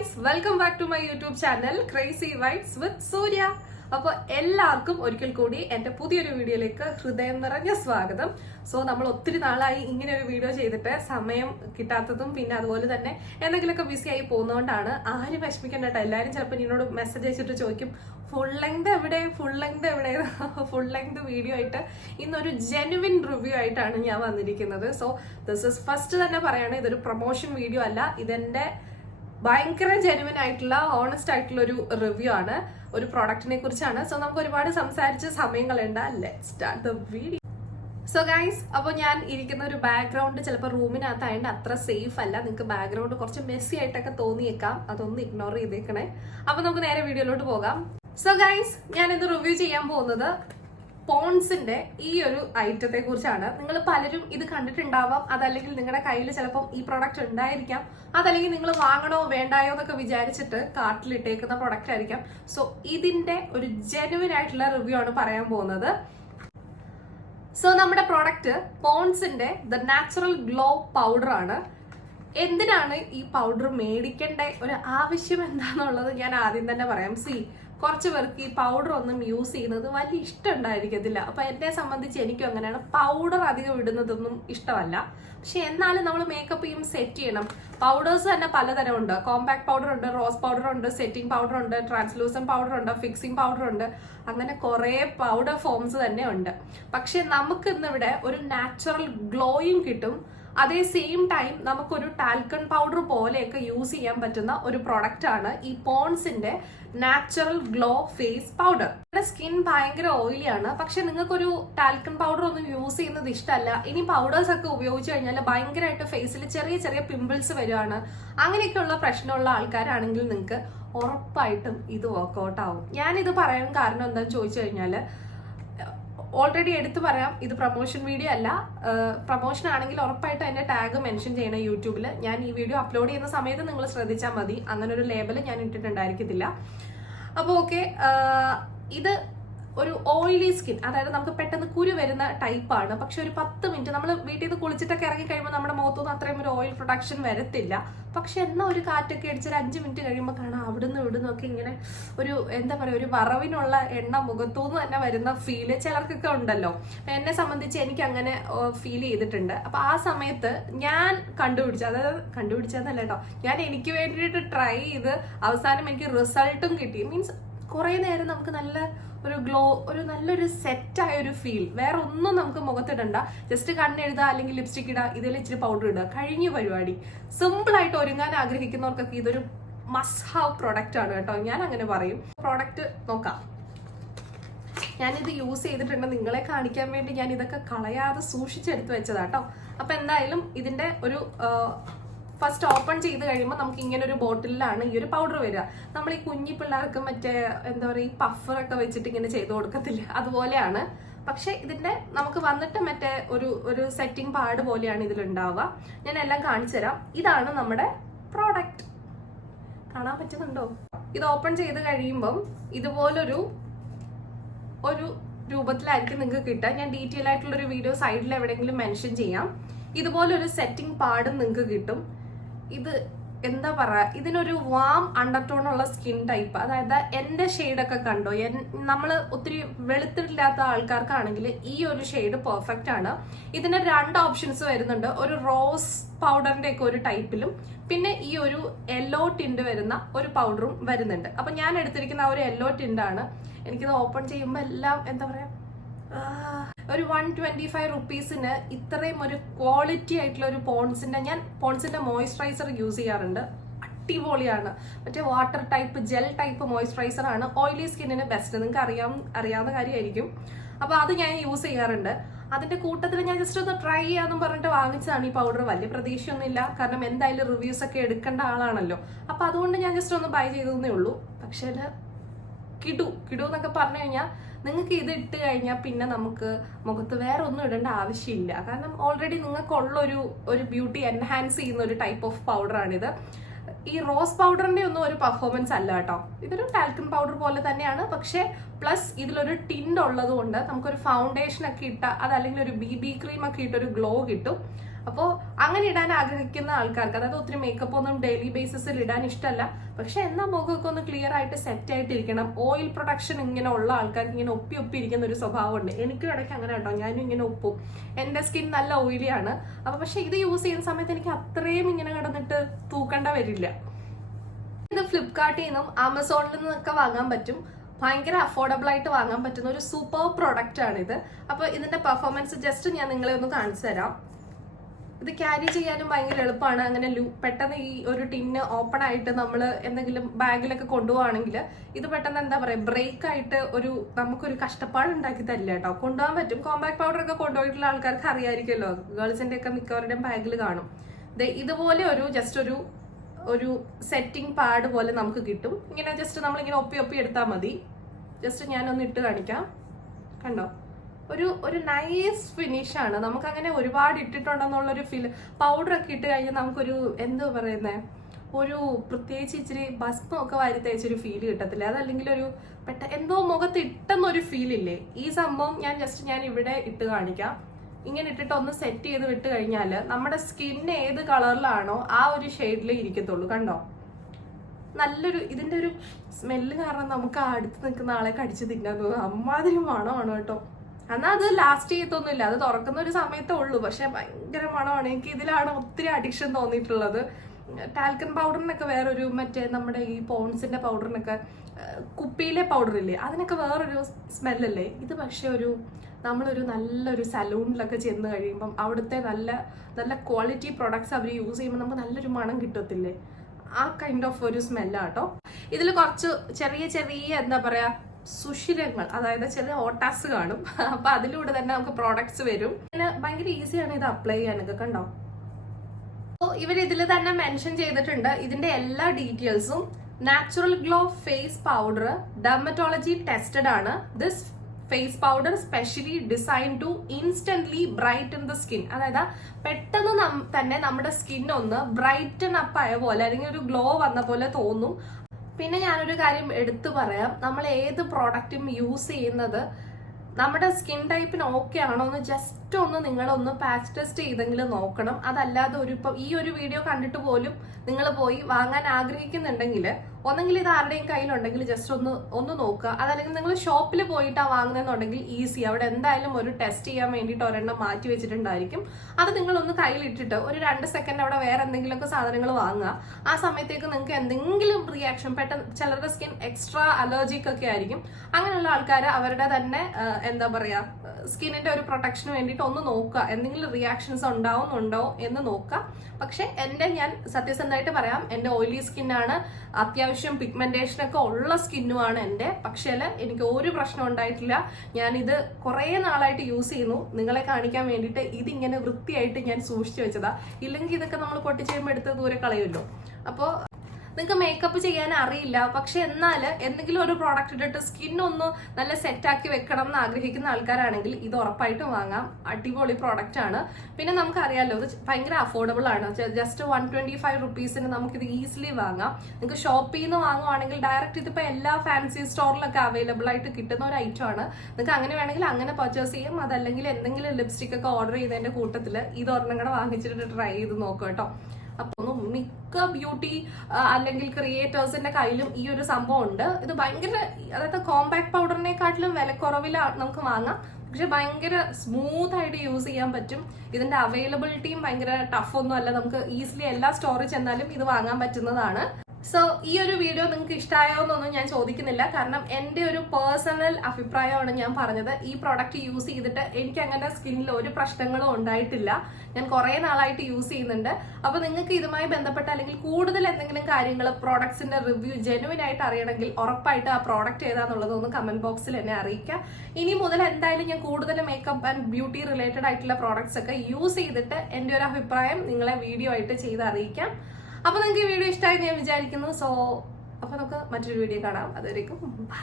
Guys welcome back to my YouTube channel crazy whites with Surya അപ്പോൾ എല്ലാവർക്കും ഒരിക്കൽ കൂടി എന്റെ പുതിയൊരു വീഡിയോയിലേക്ക് ഹൃദയം നിറഞ്ഞ സ്വാഗതം. സോ നമ്മൾ ഒത്തിരി നാളായി ഇങ്ങനെ ഒരു വീഡിയോ ചെയ്തിട്ട് സമയം കിട്ടാത്തതും പിന്നെ അതുപോലെ തന്നെ എന്തെങ്കിലുമൊക്കെ ബിസി ആയി പോകുന്നതുകൊണ്ടാണ് ആരും വിഷമിക്കണ്ട കേട്ടോ എല്ലാവരും ചിലപ്പോൾ എന്നോട് മെസ്സേജ് അയച്ചിട്ട് ചോദിക്കും ഫുൾ ലെങ്ത് എവിടെ? ഫുൾ ലെങ്ത് എവിടെ? ഫുൾ ലെങ്ത് വീഡിയോ ആയിട്ട് ഇന്നൊരു ജെനുവിൻ റിവ്യൂ ആയിട്ടാണ് ഞാൻ വന്നിരിക്കുന്നത്. സോ ദിസ് ഇസ് ഫസ്റ്റ് തന്നെ പറയാണ് ഇതൊരു പ്രൊമോഷൻ വീഡിയോ അല്ല. ഇതെന്റെ ഭയങ്കര ജെനുവിൻ ആയിട്ടുള്ള ഓണസ്റ്റ് ആയിട്ടുള്ള ഒരു റിവ്യൂ ആണ് ഒരു പ്രോഡക്റ്റിനെ കുറിച്ചാണ്. സോ നമുക്ക് ഒരുപാട് സംസാരിച്ച സമയം കളയണ്ട. Let start the video so guys അപ്പോൾ ഞാൻ ഇരിക്കുന്ന ഒരു ബാക്ക്ഗ്രൗണ്ട് ചിലപ്പോൾ റൂമിനകത്തായതുകൊണ്ട് അത്ര സേഫ് അല്ല. നിങ്ങൾക്ക് ബാക്ക്ഗ്രൗണ്ട് കുറച്ച് മെസ്സി ആയിട്ടൊക്കെ തോന്നിയേക്കാം. അതൊന്ന് ഇഗ്നോർ ചെയ്തേക്കണേ. അപ്പോൾ നമുക്ക് നേരെ വീഡിയോയിലോട്ട് പോകാം. സോ ഗൈസ് ഞാൻ ഇന്ന് റിവ്യൂ ചെയ്യാൻ പോകുന്നത് പോൺസിന്റെ ഈ ഒരു ഐറ്റത്തെ കുറിച്ചാണ് നിങ്ങൾ പലരും ഇത് കണ്ടിട്ടുണ്ടാവാം. അതല്ലെങ്കിൽ നിങ്ങളുടെ കയ്യിൽ ചിലപ്പം ഈ പ്രൊഡക്റ്റ് ഉണ്ടായിരിക്കാം. അതല്ലെങ്കിൽ നിങ്ങൾ വാങ്ങണോ വേണ്ടായോ എന്നൊക്കെ വിചാരിച്ചിട്ട് കാട്ടിലിട്ടേക്കുന്ന പ്രൊഡക്റ്റ് ആയിരിക്കാം. സോ ഇതിന്റെ ഒരു ജെനുവിൻ ആയിട്ടുള്ള റിവ്യൂ ആണ് പറയാൻ പോകുന്നത്. സോ നമ്മുടെ പ്രോഡക്റ്റ് പോൺസിന്റെ ദ നാച്ചുറൽ ഗ്ലോ പൗഡർ ആണ്. എന്തിനാണ് ഈ പൗഡർ മേടിക്കേണ്ട ഒരു ആവശ്യം എന്താണെന്നുള്ളത് ഞാൻ ആദ്യം തന്നെ പറയാം. സി കുറച്ച് പേർക്ക് ഈ പൗഡർ ഒന്നും യൂസ് ചെയ്യുന്നത് വലിയ ഇഷ്ടം ഉണ്ടായിരിക്കത്തില്ല. അപ്പൊ എന്നെ സംബന്ധിച്ച് എനിക്കും അങ്ങനെയാണ്. പൗഡർ അധികം ഇടുന്നതൊന്നും ഇഷ്ടമല്ല. പക്ഷെ എന്നാലും നമ്മൾ മേക്കപ്പ് ചെയ്യും സെറ്റ് ചെയ്യണം. പൗഡേഴ്സ് തന്നെ പലതരം ഉണ്ട്. കോമ്പാക്ട് പൗഡർ ഉണ്ട് റോസ് പൗഡർ ഉണ്ട് സെറ്റിംഗ് പൗഡർ ഉണ്ട് ട്രാൻസ്ലൂസൻ പൗഡർ ഉണ്ട് ഫിക്സിംഗ് പൗഡർ ഉണ്ട്. അങ്ങനെ കുറെ പൗഡർ ഫോംസ് തന്നെ ഉണ്ട്. പക്ഷെ നമുക്ക് ഇന്നിവിടെ ഒരു നാച്ചുറൽ ഗ്ലോയും കിട്ടും. അതേ സെയിം ടൈം നമുക്കൊരു ടാൽക്കൺ പൗഡർ പോലെയൊക്കെ യൂസ് ചെയ്യാൻ പറ്റുന്ന ഒരു പ്രൊഡക്റ്റ് ആണ് ഈ പോൺസിന്റെ നാച്ചുറൽ ഗ്ലോ ഫേസ് പൗഡർ നിങ്ങളുടെ സ്കിൻ ഭയങ്കര ഓയിലി ആണ്. പക്ഷെ നിങ്ങൾക്കൊരു ടാൽക്കൺ പൗഡർ ഒന്നും യൂസ് ചെയ്യുന്നത് ഇഷ്ടമല്ല ഇനി പൗഡേഴ്സ് ഒക്കെ ഉപയോഗിച്ച് കഴിഞ്ഞാൽ ഭയങ്കരമായിട്ട് ഫേസിൽ ചെറിയ ചെറിയ പിമ്പിൾസ് വരുവാണ്. അങ്ങനെയൊക്കെയുള്ള പ്രശ്നമുള്ള ആൾക്കാരാണെങ്കിൽ നിങ്ങൾക്ക് ഉറപ്പായിട്ടും ഇത് വർക്കൗട്ട് ആവും. ഞാനിത് പറയാൻ കാരണം എന്താണെന്ന് ചോദിച്ചു കഴിഞ്ഞാൽ ഓൾറെഡി എടുത്തു പറയാം. ഇത് പ്രൊമോഷൻ വീഡിയോ അല്ല. പ്രൊമോഷൻ ആണെങ്കിൽ ഉറപ്പായിട്ട് അതിന്റെ ടാഗ് മെൻഷൻ ചെയ്യണം യൂട്യൂബിൽ ഞാൻ ഈ വീഡിയോ അപ്ലോഡ് ചെയ്യുന്ന സമയത്ത് നിങ്ങൾ ശ്രദ്ധിച്ചാൽ മതി. അങ്ങനെ ഒരു ലേബൽ ഞാൻ ഇട്ടിട്ടുണ്ടായിരിക്കത്തില്ല. അപ്പോൾ ഓക്കെ ഇത് ഒരു ഓയിലി സ്കിൻ അതായത് നമുക്ക് പെട്ടെന്ന് കുരു വരുന്ന ടൈപ്പാണ് പക്ഷെ ഒരു പത്ത് മിനിറ്റ് നമ്മൾ വീട്ടിൽ നിന്ന് കുളിച്ചിട്ടൊക്കെ ഇറങ്ങി കഴിയുമ്പോൾ നമ്മുടെ മുഖത്തുനിന്ന് അത്രയും ഒരു ഓയിൽ പ്രൊഡക്ഷൻ വരത്തില്ല. പക്ഷെ എന്നാൽ ഒരു കാറ്റൊക്കെ അടിച്ച് ഒരു അഞ്ച് മിനിറ്റ് കഴിയുമ്പോൾ കാണാം അവിടുന്ന് ഇവിടുന്ന് ഒക്കെ ഇങ്ങനെ ഒരു എന്താ പറയുക ഒരു വറവിനുള്ള എണ്ണ മുഖത്തുനിന്ന് തന്നെ വരുന്ന ഫീൽ ചിലർക്കൊക്കെ ഉണ്ടല്ലോ. എന്നെ സംബന്ധിച്ച് എനിക്ക് അങ്ങനെ ഫീൽ ചെയ്തിട്ടുണ്ട്. അപ്പൊ ആ സമയത്ത് ഞാൻ കണ്ടുപിടിച്ചു അതായത് കണ്ടുപിടിച്ചതെന്നല്ല കേട്ടോ ഞാൻ എനിക്ക് വേണ്ടിയിട്ട് ട്രൈ ചെയ്ത് അവസാനം എനിക്ക് റിസൾട്ടും കിട്ടി. മീൻസ് കുറേ നേരം നമുക്ക് നല്ല ഒരു ഗ്ലോ ഒരു നല്ലൊരു സെറ്റായ ഒരു ഫീൽ വേറെ ഒന്നും നമുക്ക് മുഖത്തിടണ്ട. ജസ്റ്റ് കണ്ണെഴുതുക അല്ലെങ്കിൽ ലിപ്സ്റ്റിക് ഇടുക ഇതിൽ ഇച്ചിരി പൗഡർ ഇടുക കഴിഞ്ഞ പരിപാടി. സിമ്പിൾ ആയിട്ട് ഒരുങ്ങാൻ ആഗ്രഹിക്കുന്നവർക്കൊക്കെ ഇതൊരു മസ്റ്റ് ഹാവ് പ്രൊഡക്റ്റ് ആണ് കേട്ടോ. ഞാൻ അങ്ങനെ പറയും. പ്രോഡക്റ്റ് നോക്കാം. ഞാനിത് യൂസ് ചെയ്തിട്ടുണ്ട്. നിങ്ങളെ കാണിക്കാൻ വേണ്ടി ഞാൻ ഇതൊക്കെ കളയാതെ സൂക്ഷിച്ചെടുത്ത് വെച്ചതാട്ടോ അപ്പൊ എന്തായാലും ഇതിന്റെ ഒരു ഫസ്റ്റ് ഓപ്പൺ ചെയ്ത് കഴിയുമ്പോൾ നമുക്ക് ഇങ്ങനെ ഒരു ബോട്ടിലാണ് ഈ ഒരു പൗഡർ വരിക. നമ്മൾ ഈ കുഞ്ഞി പിള്ളേർക്ക് മറ്റേ എന്താ പറയുക ഈ പഫറൊക്കെ വെച്ചിട്ട് ഇങ്ങനെ ചെയ്ത് കൊടുക്കത്തില്ല? അതുപോലെയാണ്. പക്ഷെ ഇതിന്റെ നമുക്ക് വന്നിട്ട് മറ്റേ ഒരു ഒരു സെറ്റിംഗ് പാഡ് പോലെയാണ് ഇതിലുണ്ടാവുക. ഞാൻ എല്ലാം കാണിച്ചു തരാം. ഇതാണ് നമ്മുടെ പ്രോഡക്റ്റ് കാണാൻ പറ്റുന്നുണ്ടോ? ഇത് ഓപ്പൺ ചെയ്ത് കഴിയുമ്പം ഇതുപോലൊരു ഒരു രൂപത്തിലായിരിക്കും നിങ്ങൾക്ക് കിട്ടുക. ഞാൻ ഡീറ്റെയിൽ ആയിട്ടുള്ള ഒരു വീഡിയോ സൈഡിൽ എവിടെയെങ്കിലും മെൻഷൻ ചെയ്യാം. ഇതുപോലൊരു സെറ്റിംഗ് പാഡും നിങ്ങൾക്ക് കിട്ടും. ഇത് എന്താ പറയാ ഇതിനൊരു വാം അണ്ടർടോൺ ഉള്ള സ്കിൻ ടൈപ്പ് അതായത് എന്റെ ഷെയ്ഡൊക്കെ കണ്ടോ നമ്മൾ ഒത്തിരി വെളുത്തിട്ടില്ലാത്ത ആൾക്കാർക്കാണെങ്കിൽ ഈ ഒരു ഷെയ്ഡ് പെർഫെക്റ്റ് ആണ്. ഇതിന് രണ്ട് ഓപ്ഷൻസ് വരുന്നുണ്ട് ഒരു റോസ് പൗഡറിന്റെ ഒക്കെ ഒരു ടൈപ്പിലും പിന്നെ ഈ ഒരു യെല്ലോ ടിൻഡ് വരുന്ന ഒരു പൗഡറും വരുന്നുണ്ട്. അപ്പൊ ഞാൻ എടുത്തിരിക്കുന്ന ആ ഒരു യെല്ലോ ടിൻഡാണ് എനിക്കിത് ഓപ്പൺ ചെയ്യുമ്പോൾ എല്ലാം എന്താ പറയാ ഒരു വൺ ട്വന്റി ഫൈവ് റുപ്പീസിന് ഇത്രയും ഒരു ക്വാളിറ്റി ആയിട്ടുള്ള ഒരു പോൺസിന്റെ ഞാൻ പോൺസിന്റെ മോയ്സ്ചറൈസർ യൂസ് ചെയ്യാറുണ്ട്. അടിപൊളിയാണ്. മറ്റേ water type gel type moisturiser ആണ്. ഓയിലി സ്കിന്നിന് ബെസ്റ്റ് നിങ്ങൾക്ക് അറിയാം അറിയാവുന്ന കാര്യമായിരിക്കും. അപ്പൊ അത് ഞാൻ യൂസ് ചെയ്യാറുണ്ട്. അതിന്റെ കൂട്ടത്തിൽ ഞാൻ ജസ്റ്റ് ഒന്ന് ട്രൈ ചെയ്യാന്ന് പറഞ്ഞിട്ട് വാങ്ങിച്ചതാണ് ഈ പൗഡർ വലിയ പ്രതീക്ഷയൊന്നുമില്ല. കാരണം എന്തായാലും റിവ്യൂസ് ഒക്കെ എടുക്കേണ്ട ആളാണല്ലോ. അപ്പൊ അതുകൊണ്ട് ഞാൻ ജസ്റ്റ് ഒന്ന് ബൈ ചെയ്തേ ഉള്ളൂ. പക്ഷേ കിടു കിടു എന്നൊക്കെ പറഞ്ഞു കഴിഞ്ഞാൽ നിങ്ങൾക്ക് ഇത് ഇട്ട് കഴിഞ്ഞാൽ പിന്നെ നമുക്ക് മുഖത്ത് വേറെ ഒന്നും ഇടേണ്ട ആവശ്യമില്ല. കാരണം ഓൾറെഡി നിങ്ങൾക്കുള്ളൊരു ഒരു ബ്യൂട്ടി എൻഹാൻസ് ചെയ്യുന്ന ഒരു ടൈപ്പ് ഓഫ് പൗഡറാണിത് ഈ റോസ് പൗഡറിന്റെ ഒന്നും ഒരു പെർഫോമൻസ് അല്ല കേട്ടോ. ഇതൊരു ടാൽക്കം പൗഡർ പോലെ തന്നെയാണ്. പക്ഷേ പ്ലസ് ഇതിലൊരു ടിൻഡ് ഉള്ളത് കൊണ്ട് നമുക്കൊരു ഫൗണ്ടേഷൻ ഒക്കെ ഇട്ട അതല്ലെങ്കിൽ ഒരു ബി ബി ക്രീം ഒക്കെ ഇട്ടൊരു ഗ്ലോ കിട്ടും. അപ്പോൾ അങ്ങനെ ഇടാൻ ആഗ്രഹിക്കുന്ന ആൾക്കാർക്ക് അതായത് ഒത്തിരി മേക്കപ്പ് ഒന്നും ഡെയിലി ബേസിസിൽ ഇടാൻ ഇഷ്ടമല്ല. പക്ഷെ എന്നാ മുഖമൊക്കെ ഒന്ന് ക്ലിയർ ആയിട്ട് സെറ്റ് ആയിട്ടിരിക്കണം. ഓയിൽ പ്രൊഡക്ഷൻ ഇങ്ങനെ ഉള്ള ആൾക്കാർക്ക് ഇങ്ങനെ ഒപ്പി ഒപ്പി ഇരിക്കുന്ന ഒരു സ്വഭാവമുണ്ട്. എനിക്കും ഇടയ്ക്ക് അങ്ങനെ കേട്ടോ ഞാനും ഇങ്ങനെ ഒപ്പും. എന്റെ സ്കിൻ നല്ല ഓയിലിയാണ് അപ്പൊ പക്ഷെ ഇത് യൂസ് ചെയ്യുന്ന സമയത്ത് എനിക്ക് അത്രയും ഇങ്ങനെ കിടന്നിട്ട് തൂക്കേണ്ട വരില്ല. ഇത് ഫ്ലിപ്കാർട്ടിൽ നിന്നും ആമസോണിൽ നിന്നൊക്കെ വാങ്ങാൻ പറ്റും. ഭയങ്കര അഫോർഡബിൾ ആയിട്ട് വാങ്ങാൻ പറ്റുന്ന ഒരു സൂപ്പർ പ്രൊഡക്റ്റ് ഇത് അപ്പൊ ഇതിന്റെ പെർഫോമൻസ് ജസ്റ്റ് ഞാൻ നിങ്ങളെ ഒന്ന് കാണിച്ചു തരാം ഇത് ക്യാരി ചെയ്യാനും ഭയങ്കര എളുപ്പമാണ്. അങ്ങനെ പെട്ടെന്ന് ഈ ഒരു ടിന്ന് ഓപ്പൺ ആയിട്ട് നമ്മൾ എന്തെങ്കിലും ബാഗിലൊക്കെ കൊണ്ടുപോവാണെങ്കിൽ ഇത് പെട്ടെന്ന് എന്താ പറയുക ബ്രേക്ക് ആയിട്ട് ഒരു നമുക്കൊരു കഷ്ടപ്പാട് ഉണ്ടാക്കി തരില്ല കേട്ടോ. കൊണ്ടുപോകാൻ പറ്റും. കോമ്പാക്ട് പൗഡർ ഒക്കെ കൊണ്ടുപോയിട്ടുള്ള ആൾക്കാർക്ക് അറിയായിരിക്കുമല്ലോ. ഗേൾസിന്റെ ഒക്കെ മിക്കവരുടെയും ബാഗിൽ കാണും. ഇതുപോലെ ഒരു ജസ്റ്റ് ഒരു ഒരു സെറ്റിംഗ് പാഡ് പോലെ നമുക്ക് കിട്ടും. ഇങ്ങനെ ജസ്റ്റ് നമ്മളിങ്ങനെ ഒപ്പി ഒപ്പി എടുത്താൽ മതി. ജസ്റ്റ് ഞാനൊന്ന് ഇട്ട് കാണിക്കാം. കണ്ടോ? ഒരു ഒരു നൈസ് ഫിനിഷ് ആണ്. നമുക്ക് അങ്ങനെ ഒരുപാട് ഇട്ടിട്ടുണ്ടെന്നുള്ളൊരു ഫീൽ പൗഡർ ഒക്കെ ഇട്ട് കഴിഞ്ഞാൽ നമുക്കൊരു എന്ത് പറയുന്നേ? ഒരു പ്രത്യേകിച്ച് ഇച്ചിരി ഭസ്മം ഒക്കെ വാരി തേച്ചൊരു ഫീൽ കിട്ടത്തില്ല. അതല്ലെങ്കിൽ ഒരു പെട്ട എന്തോ മുഖത്ത് ഇട്ടെന്നൊരു ഫീൽ ഇല്ലേ? ഈ സംഭവം ഞാൻ ജസ്റ്റ് ഞാൻ ഇവിടെ ഇട്ട് കാണിക്കാം. ഇങ്ങനെ ഇട്ടിട്ട് ഒന്ന് സെറ്റ് ചെയ്ത് വിട്ട് കഴിഞ്ഞാൽ നമ്മുടെ സ്കിൻ ഏത് കളറിലാണോ ആ ഒരു ഷെയ്ഡിൽ ഇരിക്കത്തുള്ളൂ. കണ്ടോ? നല്ലൊരു ഇതിന്റെ ഒരു സ്മെല്ല് കാരണം നമുക്ക് അടുത്ത് നിൽക്കുന്ന ആളെ കടിച്ച് തിന്നാൻ തോന്നുന്നു അമ്മാതിരി മണമാണ് കേട്ടോ. എന്നാ അത് ലാസ്റ്റ് ചെയ്യത്തൊന്നുമില്ല. അത് തുറക്കുന്ന ഒരു സമയത്തേ ഉള്ളൂ. പക്ഷെ ഭയങ്കര മണമാണ്. എനിക്ക് ഇതിലാണ് ഒത്തിരി അഡിക്ഷൻ തോന്നിയിട്ടുള്ളത്. ടാൽക്കൻ പൗഡറിനൊക്കെ വേറൊരു മറ്റേ നമ്മുടെ ഈ പോൺസിന്റെ പൗഡറിനൊക്കെ കുപ്പിയിലെ പൗഡർ ഇല്ലേ? അതിനൊക്കെ വേറൊരു സ്മെല്ലല്ലേ ഇത് പക്ഷെ ഒരു നമ്മളൊരു നല്ലൊരു സലൂണിലൊക്കെ ചെന്ന് കഴിയുമ്പം അവിടുത്തെ നല്ല നല്ല ക്വാളിറ്റി പ്രൊഡക്ട്സ് അവർ യൂസ് ചെയ്യുമ്പോൾ നമുക്ക് നല്ലൊരു മണം കിട്ടത്തില്ലേ? ആ കൈൻഡ് ഓഫ് ഒരു സ്മെല്ലാട്ടോ ഇതിൽ കുറച്ച് ചെറിയ ചെറിയ എന്താ പറയാ സുഷിരങ്ങൾ അതായത് ചില ഓട്ടാസ് കാണും. അപ്പൊ അതിലൂടെ തന്നെ നമുക്ക് പ്രോഡക്ട്സ് വരും. പിന്നെ ഭയങ്കര ഈസിയാണ് ഇത് അപ്ലൈ ചെയ്യാനൊക്കെ കണ്ടോ? ഇവർ ഇതിൽ തന്നെ മെൻഷൻ ചെയ്തിട്ടുണ്ട്. ഇതിന്റെ എല്ലാ ഡീറ്റെയിൽസും natural glow face powder dermatology tested ആണ്. This face powder specially design to instantly brighten the skin അതായത് പെട്ടെന്ന് തന്നെ നമ്മുടെ സ്കിൻ ഒന്ന് ബ്രൈറ്റൻ അപ്പ് ആയ പോലെ അല്ലെങ്കിൽ ഒരു ഗ്ലോ വന്ന പോലെ തോന്നും. പിന്നെ ഞാനൊരു കാര്യം എടുത്തു പറയാം. നമ്മൾ ഏത് പ്രോഡക്റ്റും യൂസ് ചെയ്യുന്നത് നമ്മുടെ സ്കിൻ ടൈപ്പിന് ഓക്കെ ആണോ എന്ന് ജസ്റ്റ് ഒന്ന് നിങ്ങളൊന്ന് പാച്ച് ടെസ്റ്റ് ചെയ്തെങ്കിലും നോക്കണം. അതല്ലാതെ ഒരു ഇപ്പം ഈ ഒരു വീഡിയോ കണ്ടിട്ട് പോലും നിങ്ങൾ പോയി വാങ്ങാൻ ആഗ്രഹിക്കുന്നുണ്ടെങ്കിൽ ഒന്നെങ്കിൽ ഇത് ആരുടെയും കയ്യിലുണ്ടെങ്കിൽ ജസ്റ്റ് ഒന്ന് ഒന്ന് നോക്കുക. അതല്ലെങ്കിൽ നിങ്ങൾ ഷോപ്പിൽ പോയിട്ടാണ് വാങ്ങുന്നതെന്നുണ്ടെങ്കിൽ ഈസി അവിടെ എന്തായാലും ഒരു ടെസ്റ്റ് ചെയ്യാൻ വേണ്ടിയിട്ട് ഒരെണ്ണം മാറ്റി വെച്ചിട്ടുണ്ടായിരിക്കും. അത് നിങ്ങൾ ഒന്ന് കയ്യിലിട്ടിട്ട് ഒരു രണ്ട് സെക്കൻഡ് അവിടെ വേറെ എന്തെങ്കിലുമൊക്കെ സാധനങ്ങൾ വാങ്ങുക. ആ സമയത്തേക്ക് നിങ്ങൾക്ക് എന്തെങ്കിലും റിയാക്ഷൻ പെട്ടെന്ന് ചിലരുടെ സ്കിൻ എക്സ്ട്രാ അലർജിക് ഒക്കെ ആയിരിക്കും. അങ്ങനെയുള്ള ആൾക്കാർ അവരുടെ തന്നെ എന്താ പറയാ സ്കിന്നിന്റെ ഒരു പ്രൊട്ടക്ഷന് വേണ്ടിയിട്ട് ഒന്ന് നോക്കുക. എന്തെങ്കിലും റിയാക്ഷൻസ് ഉണ്ടാവുന്നുണ്ടോ എന്ന് നോക്കുക. പക്ഷെ എന്റെ ഞാൻ സത്യസന്ധമായിട്ട് പറയാം എന്റെ ഓയിലി സ്കിന്നാണ് അത്യാവശ്യം പിഗ്മെന്റേഷൻ ഒക്കെ ഉള്ള സ്കിന്നുമാണ് എന്റെ. പക്ഷേ എനിക്ക് ഒരു പ്രശ്നം ഉണ്ടായിട്ടില്ല. ഞാനിത് കുറേ നാളായിട്ട് യൂസ് ചെയ്യുന്നു. നിങ്ങളെ കാണിക്കാൻ വേണ്ടിയിട്ട് ഇതിങ്ങനെ വൃത്തിയായിട്ട് ഞാൻ സൂക്ഷിച്ചു വെച്ചതാ. ഇല്ലെങ്കിൽ ഇതൊക്കെ നമ്മൾ പൊട്ടിച്ചെയ്യുമ്പോൾ എടുത്ത് ദൂരെ കളയുമല്ലോ. അപ്പോൾ നിങ്ങൾക്ക് മേക്കപ്പ് ചെയ്യാൻ അറിയില്ല. പക്ഷെ എന്നാൽ എന്തെങ്കിലും ഒരു പ്രോഡക്റ്റ് ഇട്ടിട്ട് സ്കിൻ ഒന്ന് നല്ല സെറ്റാക്കി വെക്കണം എന്ന് ആഗ്രഹിക്കുന്ന ആൾക്കാരാണെങ്കിൽ ഇത് ഉറപ്പായിട്ടും വാങ്ങാം. അടിപൊളി പ്രോഡക്റ്റ് ആണ്. പിന്നെ നമുക്കറിയാലോ ഇത് ഭയങ്കര അഫോർഡബിൾ ആണ്. ജസ്റ്റ് വൺ ട്വന്റി ഫൈവ് റുപ്പീസിന് നമുക്കിത് ഈസിലി വാങ്ങാം. നിങ്ങൾക്ക് ഷോപ്പിൽ നിന്ന് വാങ്ങുവാണെങ്കിൽ ഡയറക്റ്റ് ഇതിപ്പോൾ എല്ലാ ഫാൻസി സ്റ്റോറിലൊക്കെ അവൈലബിൾ ആയിട്ട് കിട്ടുന്ന ഒരു ഐറ്റം ആണ്. നിങ്ങൾക്ക് അങ്ങനെ വേണമെങ്കിൽ അങ്ങനെ പർച്ചേസ് ചെയ്യാം. അതല്ലെങ്കിൽ എന്തെങ്കിലും ലിപ്സ്റ്റിക് ഒക്കെ ഓർഡർ ചെയ്തതിന്റെ കൂട്ടത്തിൽ ഇത് ഒരെണ്ണം കൂടെ വാങ്ങിച്ചിട്ട് ട്രൈ ചെയ്ത് നോക്കുക കേട്ടോ. അപ്പൊ മിക്ക ബ്യൂട്ടി അല്ലെങ്കിൽ ക്രിയേറ്റേഴ്സിന്റെ കയ്യിലും ഈ ഒരു സംഭവം ഉണ്ട്. ഇത് ഭയങ്കര അതായത് കോമ്പാക്ട് പൗഡറിനെക്കാട്ടിലും വിലക്കുറവിൽ നമുക്ക് വാങ്ങാം. പക്ഷെ ഭയങ്കര സ്മൂത്ത് ആയിട്ട് യൂസ് ചെയ്യാൻ പറ്റും. ഇതിന്റെ അവൈലബിലിറ്റിയും ഭയങ്കര ടഫ് ഒന്നും അല്ല. നമുക്ക് ഈസിലി എല്ലാ സ്റ്റോറിൽ എന്നാലും ഇത് വാങ്ങാൻ പറ്റുന്നതാണ്. സോ ഈ ഒരു വീഡിയോ നിങ്ങൾക്ക് ഇഷ്ടമായോ എന്നൊന്നും ഞാൻ ചോദിക്കുന്നില്ല. കാരണം എന്റെ ഒരു പേഴ്സണൽ അഭിപ്രായമാണ് ഞാൻ പറഞ്ഞത്. ഈ പ്രോഡക്റ്റ് യൂസ് ചെയ്തിട്ട് എനിക്ക് അങ്ങനെ സ്കിന്നിൽ ഒരു പ്രശ്നങ്ങളും ഉണ്ടായിട്ടില്ല. ഞാൻ കുറേ നാളായിട്ട് യൂസ് ചെയ്യുന്നുണ്ട്. അപ്പോൾ നിങ്ങൾക്ക് ഇതുമായി ബന്ധപ്പെട്ട അല്ലെങ്കിൽ കൂടുതൽ എന്തെങ്കിലും കാര്യങ്ങൾ പ്രോഡക്ട്സിന്റെ റിവ്യൂ ജെനുവിൻ ആയിട്ട് അറിയണമെങ്കിൽ ഉറപ്പായിട്ട് ആ പ്രോഡക്റ്റ് ഏതാന്നുള്ളത് ഒന്ന് കമന്റ് ബോക്സിൽ എന്നെ അറിയിക്കാം ഇനി മുതൽ എന്തായാലും ഞാൻ കൂടുതൽ മേക്കപ്പ് ആൻഡ് ബ്യൂട്ടി റിലേറ്റഡ് ആയിട്ടുള്ള പ്രോഡക്ട്സ് ഒക്കെ യൂസ് ചെയ്തിട്ട് എന്റെ ഒരു അഭിപ്രായം നിങ്ങളെ വീഡിയോ ആയിട്ട് ചെയ്ത് അറിയിക്കാം. അപ്പൊ നിങ്ങൾക്ക് ഈ വീഡിയോ ഇഷ്ടമായി ഞാൻ വിചാരിക്കുന്നു. സോ അപ്പൊ നമുക്ക് മറ്റൊരു വീഡിയോ കാണാം. അതുവരേക്കും ബൈ